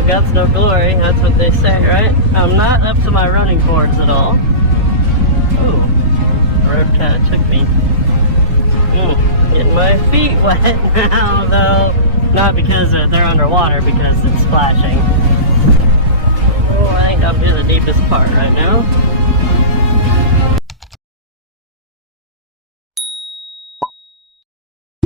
no guts, no glory. That's what they say, right? I'm not up to my running boards at all. Ooh, the road kind of took me. Getting my feet wet now, though. Not because they're underwater, because it's splashing. Oh, I think I'm near the deepest part right now.